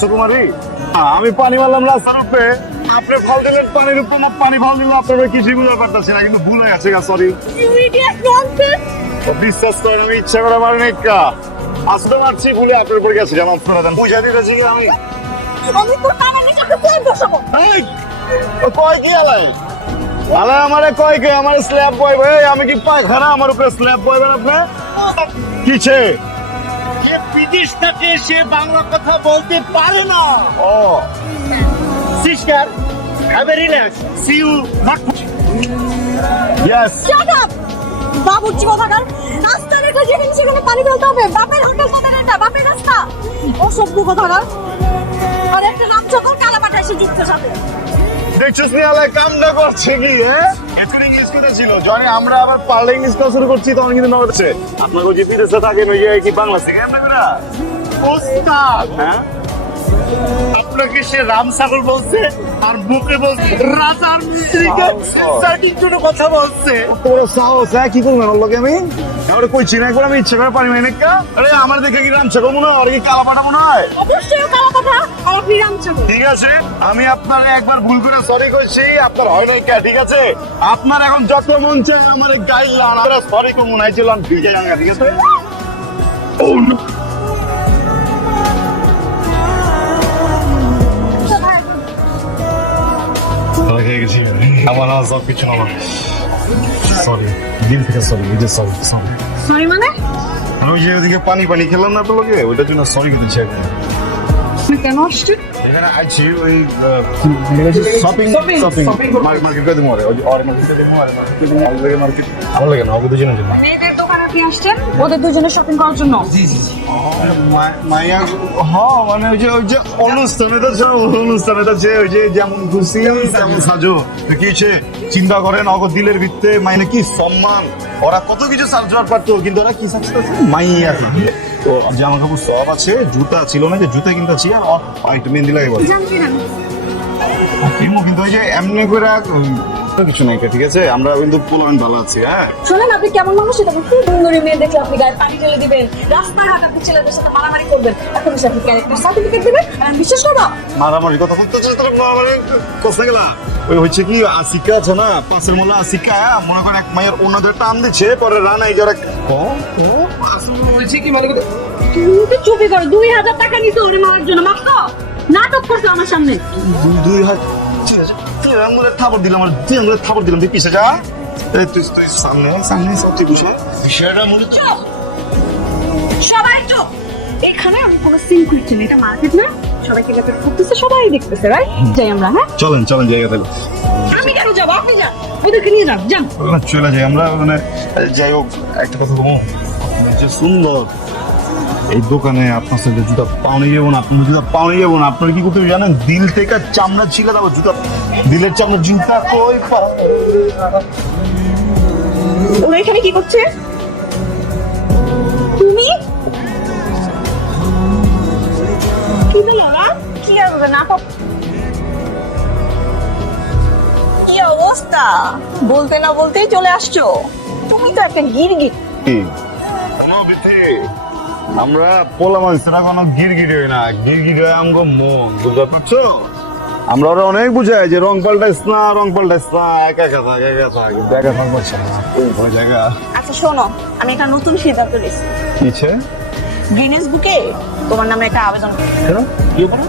মৎস্যকুমারী? আমি পানি মারলাম রাস্তার উপরে, আপনি ফল দিলেন পানির উপর, পানি ফল দিল আপনারা কিছুই বুঝতে পারতেছি না, কিন্তু ভুল হয়ে গেছে। সরি, বিশ্বাস করেন আমি ইচ্ছা করে মারি নাই। আসতে পারছি ভুলে আপনার উপরে গেছি, যেমন আপনারা দেন পয়সা দিতেছি কি আমি কয় কি আলাই আলাই আমারে কয় কে আমার স্ল্যাব বয় ভাই, আমি কি পায়খানা আমার উপরে স্ল্যাব বয়বেন আপনি? কিছে যে বিদেশ থেকে সে বাংলা কথা বলতে পারে না। ও sister, have a relax, see you not. Yes বাবুর্চি কোথাকার, রাস্তা রেখে যেখানে সেখানে পানি ফেলতে হবে, বাপের হোটেল কোথাকার, এটা বাপের রাস্তা, অসভ্য কোথাকার। আর একটা নাম যখন কালাপাটা এসে যুক্ত সাথে দেখছিস নি আলাই কামটা করছে কি? এখন ইংলিশ কথা ছিল, যখন আমরা আবার পারলে ইংলিশ কথা শুরু করছি তখন কিন্তু নগদ হচ্ছে। আপনাকে যে বিদেশে থাকেন ওই কি বাংলা শিখে আপনারা? ওস্তাদ, হ্যাঁ আপনাকে সে রাম সাগর বলছে আর মুখে বলছে রাজার স্ত্রীকে সার্টিং জন্য কথা বলছে। তোর সাহস, হ্যাঁ কি করবেন ওর লোকে? আমি এবারে কইছি না একবার আমি ইচ্ছে করে পানি মাইনে কা। আরে আমার দেখে কি রাম ছাগল মনে হয়, আর কি কালাপাটা মনে হয়? অবশ্যই কালাপাটা আর আপনি রামচন্দ্র। ঠিক আছে, আমি আপনার একবার ভুল করে সরি কইছি, আপনার হয় নাই কা, ঠিক আছে? আপনার এখন যত মন চায় আমার গাইলান, আমরা সরি কো মনে হইছিলাম, ভিজে যান, ঠিক আছে? ও নো, হয়ে গেছি আমার সব কিছু আমার সরি, দিল থেকে সরি, ওই যে সরি সরি সরি মানে আমি ওই যে ওদিকে পানি পানি খেলাম না আপনার লোকে, ওইটার জন্য সরি কিন্তু চাই। কেন আসছে? এখানে আছি ওই শপিং মার্কেট করে দেবো, ওই অর মার্কেট করে দেবো, আর মার্কেট করে দেবো, মার্কেট আমার লাগে না, ওদের জন্য জন্য মেয়েদের দোকানে আপনি আসছেন ওদের দুজনের শপিং করার জন্য? মাইয়া মানে ওই যে অনুষ্ঠানে তো যে ওই যে যেমন খুশি তেমন সাজো, তো কি হচ্ছে চিন্তা করেন অগ দিলের ভিত্তে মাইনে কি সম্মান, ওরা কত কিছু সাজবার পারতো, কিন্তু ওরা কি সাজতে মাইয়া তো জামা কাপড় সব আছে, জুতা ছিল না যে জুতা কিনতে আছি, আর একটু মেহেন্দি লাগে বলে কিন্তু ওই যে এমনি করে কিছু নাই, ঠিক আছে? আমরা কিন্তু পোলান ভালো আছি। হ্যাঁ শোনেন, আপনি কেমন মানুষ সেটা খুব সুন্দরী মেয়ে দেখলে আপনি গায়ে পানি ঢেলে দিবেন, রাস্তাঘাট আপনি ছেলেদের সাথে মারামারি করবেন, এখন এসে আপনি ক্যারেক্টার সার্টিফিকেট দিবেন আর আমি বিশ্বাস করবো? মারামারি কথা বলতে মারামারি কোথায় গেলা? ওই হচ্ছে কি আসিকা আছে না, পাশের মোলা আসিকা, মনে করেন এক মায়ের ওনাদের টান দিচ্ছে, পরে রানাই যারা হয়েছে কি মানে তুমি তো চুপি করো, 2000 টাকা নিতে ওরে মারার জন্য, মাত্র নাটক করছো আমার সামনে। 2 হাত, ঠিক আছে তুই আঙুলের থাপড় দিলাম, আর তুই আঙুলের থাপড় দিলাম, তুই পিছে যা, তুই সামনে সামনে সব তুই পিছে বিষয়টা মূল। চুপ, সবাই চুপ। এখানে আমি কোনো সিন করছি না, এটা মার্কেট না, সবাই কি ব্যাপারে করতেছে, সবাই দেখতেছে, রাইট? যাই আমরা, হ্যাঁ চলেন চলেন জায়গা থেকে আমি কেন যাবো, আপনি যান, ওদেরকে নিয়ে যান, যান। চলে যাই আমরা, মানে যাই হোক একটা কথা বলবো, যে সুন্দর এই দোকানে আপনার সাথে জুতা পাওনি যাবো না, আপনার জুতা পাওনি যাবো না, আপনার কি করতে হবে জানেন? দিল থেকে চামড়া ছিলে দেবো, জুতা দিলের চামড়া, জুতা কই ওরা এখানে কি করছে? তুমি কি বলো না? কি আর বলবে না? কি অবস্থা, বলতে না বলতেই চলে আসছো, তুমি তো একটা গিরগিট। আমরা পোলা মানুষরা কোনো গিরগিরি হয় না, গিরগিরি হয় আমগো মন, বুঝতে পারছো? আমরা ওরা অনেক বুঝাই যে রং পাল্টাইস না, রং পাল্টাইস না, একা একা থাক, একা থাক, কিন্তু একা থাক পারছে না, ওই জায়গা। আচ্ছা শোনো, আমি একটা নতুন সিদ্ধান্ত নিয়েছি, কিছে গিনেস বুকে তোমার নামে একটা আবেদন করব। কেন কি বলো?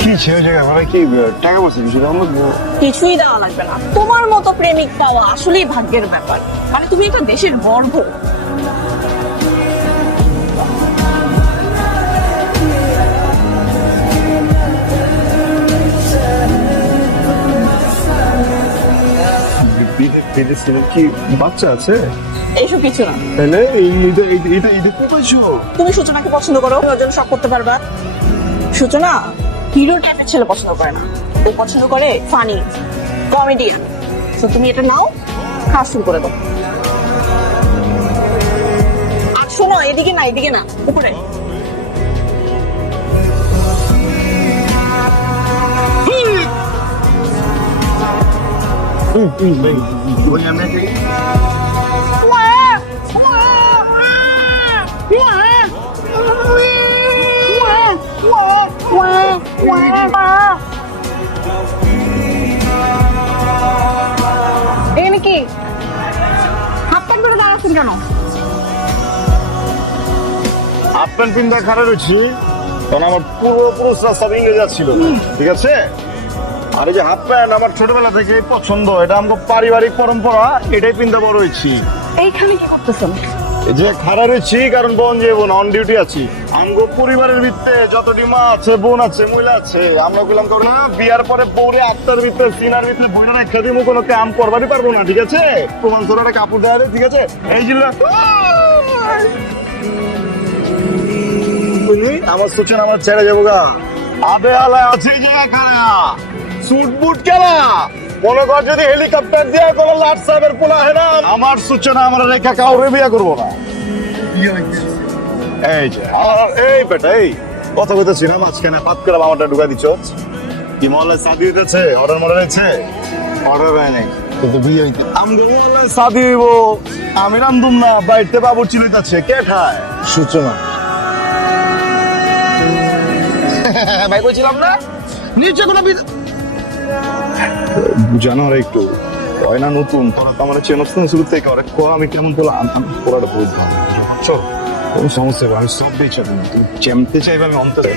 কি ছিল জায়গা, মানে কি টাকা পয়সা কিছু আমরা কিছুই দেওয়া লাগবে না, তোমার মতো প্রেমিক পাওয়া আসলেই ভাগ্যের ব্যাপার, মানে তুমি একটা দেশের গর্ব। কি বাচ্চা আছে? এইসব কিছু না। তাহলে এটা কি পাইছো? তুমি সূচনাকে পছন্দ করো, ওর জন্য সব করতে পারবা। সূচনা হিরো টাইপের ছেলে পছন্দ করে না, ও পছন্দ করে ফানি কমেডিয়ান। তো তুমি এটা নাও, খাওয়া শুরু করে দাও। আর শোনো, এদিকে না, এদিকে না, উপরে। ওই আমরা হাফ প্যান্ট পিন্ডা খারাপ রয়েছি, কারণ আমার পুরুষরা সব ইংরেজ ছিল, ঠিক আছে? আর এই যে হাফ প্যান্ট আমার ছোটবেলা থেকে পছন্দ, এটা আমার পারিবারিক পরম্পরা, এটাই পিন্ডা বড় হয়েছি। এইখানে কি করতেছেন? এই যে খাড়া রয়েছি কারণ বোন যে বোন অন ডিউটি আছি, আমগো পরিবারের ভিত্তে যতটি মা আছে, বোন আছে, মহিলা আছে, আমরা কইলাম করবো না বিয়ার পরে বউরে আত্মার ভিতরে সিনার ভিতরে বইনা রেখে দিব, কোনো কাম করবারই পারবো না, ঠিক আছে? প্রমাণ সরে একটা কাপড় দেওয়া যায়, ঠিক আছে? এই জিল্লা আমার সুচেন আমার ছেড়ে যাবো গা, আবে আলায় আছে যে এখানে সুট বুট খেলা, মনে কর যদি হেলিকপ্টার দিয়ে কোনো লাট সাহেবের পোলা হয় না, আমার সূচনা আমার রেখা কাউরে বিয়ে করবো না। এই যে এই বেটা এই কথা বলতেছি না, মাঝখানে পাত করে আমারটা ঢুকা দিচ্ছ কি মহল্লায় শাদি হইতেছে, অর্ডার মর্ডার হয়েছে? অর্ডার হয় নাই, কিন্তু বিয়ে হইতে আমগো মহল্লায় শাদি হইব, আমি রান্ধুম না, বাড়িতে বাবুর চিলিতাছে, কে খায়? সূচনা ভাই বলছিলাম না নিচে কোনো জানো আর একটু হয় না নতুন, তোরা তো আমার চেনস না শুরু থেকে, অনেক আমি কেমন তোলা আমি পুরাটা বুঝলাম, বুঝছো? কোনো সমস্যা নেই, আমি সব দিয়েছি, তুমি চেমতে চাইবে আমি অন্তরে,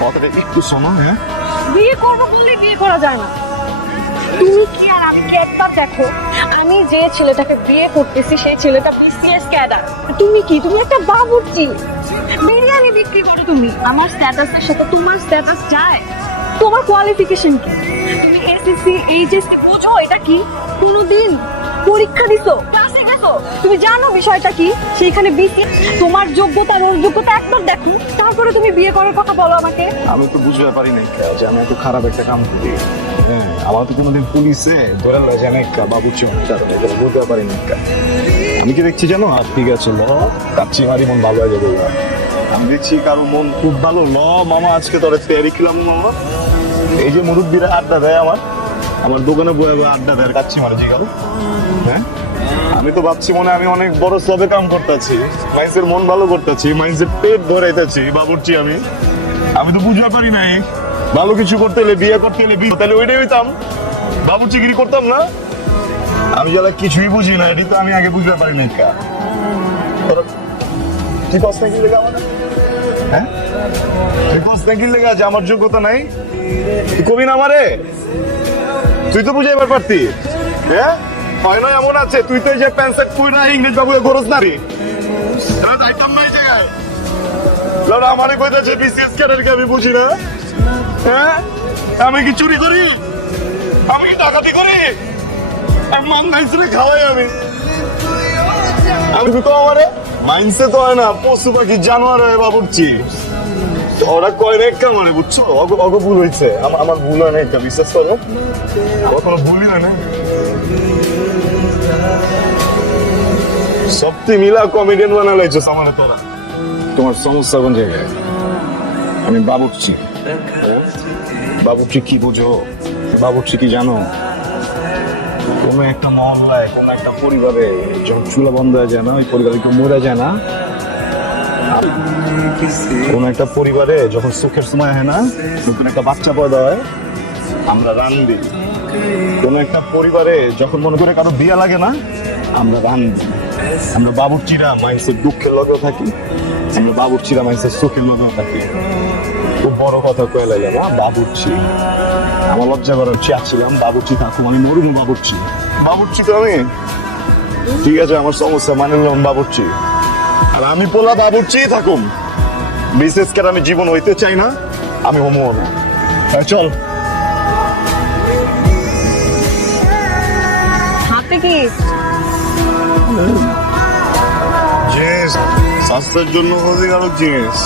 কথাটা একটু শোনো। হ্যাঁ, বিয়ে করবো বললে বিয়ে করা যায় না। তুমি কি আর আমি কি একটা দেখো, আমি যে ছেলেটাকে বিয়ে করতেছি সেই ছেলেটা বিসিএস ক্যাডার, তুমি কি, তুমি একটা বাবুর্চি, বিরিয়ানি বিক্রি করো তুমি। আমার স্ট্যাটাসের সাথে তোমার স্ট্যাটাস যায়? তোমার কোয়ালিফিকেশন কি? তুমি এসএসসি এইচএসসি বোঝো এটা কি? কোনোদিন পরীক্ষা দিছো, ক্লাসে গেছো? তুমি জানো বিষয়টা কি? সেইখানে বিসি তোমার যোগ্যতা আর ওর যোগ্যতা একবার দেখো, তারপরে তুমি বিয়ে করার কথা বলো আমাকে। আমি তো বুঝতে পারি নাই যে আমি এত খারাপ একটা কাম করি। হ্যাঁ, আমার তো কোনোদিন পুলিশে ধরে লয় যে আমি একটা বাবুচি কারণে বুঝতে পারি না। আমি কি দেখছি জানো, ঠিক আছে ল কাচ্চি মারি মন ভালো হয়ে যাবে, আমি দেখছি কারো মন খুব ভালো, ল মামা আজকে তোর তৈরি খেলাম মামা, এই যে মুরব্বীরা আড্ডা দেয় আমার দোকানে বয়ে বয়ে আড্ডা দেয়, কাচ্চি মারে জিগাল। হ্যাঁ, আমি তো ভাবছি মনে আমি অনেক বড় সবে কাম করতেছি, মাইন্সের মন ভালো করতেছি, মাইন্সের পেট ভরাইতেছি, বাবুর্চি আমি তো বুঝতে পারি নাই ভালো কিছু করতে হলে বিয়ে করতে হলে তাহলে ওইটাই হইতাম, বাবুর্চিগিরি করতাম না। আমি যারা কিছুই বুঝি না, এটি তো আমি আগে বুঝতে পারি নাই। ঠিক আছে কি লেগে আমার, হ্যাঁ ঠিক আছে কি লেগে আছে, আমার যোগ্যতা নাই, তুই কবি না আমারে, তুই তো বুঝাইবার পারতি। হ্যাঁ, হয় না এমন আছে, তুই তো এই যে প্যান্ট শার্ট পরে ইংরেজ বাবু খরচ না রে, যাইতাম না এই জায়গায়, আমারে কইতাছে বিসিএস ক্যাডারকে আমি বুঝি না। হ্যাঁ, আমি কি চুরি করি, আমি কি ডাকাতি করি, মান নাইসরে খাওয়াই আমি তো আমারে মাইন্সে তো হয় না, পশু পাখি জানোয়ার হয় বাবুর্চি, ওরা কয় না একটা মানে বুঝছো, অগ ভুল হয়েছে, আমার ভুল হয় না, একটা বিশ্বাস করো, আমার কোনো ভুলই হয় না। সত্যি মিলা কমেডিয়ান বানালাইছো আমার তোরা। তোমার সমস্যা কোন জায়গায়? আমি বাবুর্চি। বাবুর্চি কি বুঝো? বাবুর্চি কি জানো? কোনো একটা মহল্লায় কোনো একটা পরিবারে যখন চুলা বন্ধ হয়ে যায় না, ওই পরিবারে কেউ মরে যায় না, কোন একটা পরিবারে যখন সুখের সময় হয় না, নতুন একটা বাচ্চা পয়দা হয়, আমরা রান্ধি। কোন একটা পরিবারে যখন মনে করে কারো বিয়া লাগে না, আমরা রান্ধি। আমরা বাবুর্চিরা মাইন্সের দুঃখের লগেও থাকি, আমরা বাবুর্চিরা মাইন্সের সুখের লগেও থাকি। খুব বড় কথা কয়ে লাগে না, বাবুর্চি। আমার লজ্জা করার চেয়েছিলাম বাবুর্চি থাকুম, আমি মরুন বাবুর্চি। বাবুর্চি তো আমি, ঠিক আছে আমার সমস্যা মানে নিলাম বাবুর্চি, আর আমি পোলা বাবুর্চি থাকুম। বিশেষ করে আমি জীবন হইতে চাই না, আমি হোমো না। চল হাতে কি? জিনিস স্বাস্থ্যের জন্য ক্ষতিকারক জিনিস।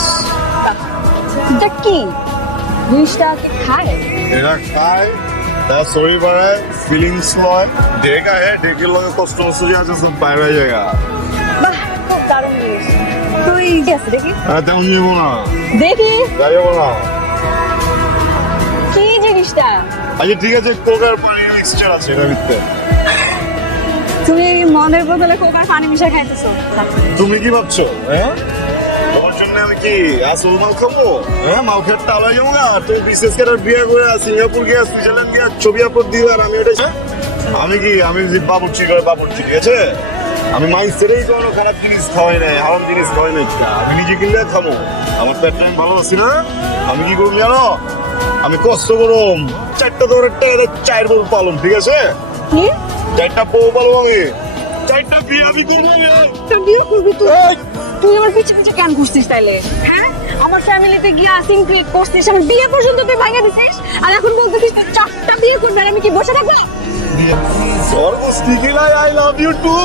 এটা কি জিনিসটা? কি খায়? এরা খায়, তার শরীর বাড়ায়, ফিলিংস লয়, ঢেকা হে ঢেকের লগে কষ্ট মস্তি আছে সব বাইরে জায়গা। বাহ, খুব দারুণ জিনিস। তুই কি আছে দেখি? তেমন নিবো না, দেখি যাইবো না। কি জিনিসটা? আচ্ছা ঠিক আছে, কোকার পানি মিক্সচার আছে এটার ভিতরে। তুমি মনের বদলে কোকার পানি মিশা খাইতেছো? তুমি কি ভাবছো? হ্যাঁ, তোমার জন্য আমি কি আসল মাল খাবো? হ্যাঁ, মাল খেয়ে তালা যাবো না। তুই বিশেষ করে বিয়ে করে সিঙ্গাপুর গিয়া সুইজারল্যান্ড গিয়া ছবি আপলোড দিও, আর আমি এটা আমি কি আমি বাবুর্চি করে বাবুর্চি, ঠিক আছে? আমি মাইসেরেই কোনো খারাপ জিনিস খাওয়াই নাই, হারাম জিনিস খাওয়াই নাই। আমি নিজে কিনলে খাবো, আমার পেট আমি ভালো আছি না। আমি কি করবো জানো, আমি কষ্ট করুম 4টা দৌড়ের টাকা 4 বউ পালন, ঠিক আছে? কি 4টা বউ পালন, আমি 4টা বিয়ে আমি করবো। তুই বিয়ে করবি? তুই আমার পিছে পিছে কেন ঘুরছিস তাইলে? হ্যাঁ, আমার ফ্যামিলিতে গিয়ে আসিং ক্রিয়েট করছিস, আমার বিয়ে পর্যন্ত তুই ভাঙা দিছিস, আর এখন বলতেছিস তুই 4টা বিয়ে করবি আর আমি কি বসে থাকবো? সর্বস্তি দিলাই, আই লাভ ইউ টু।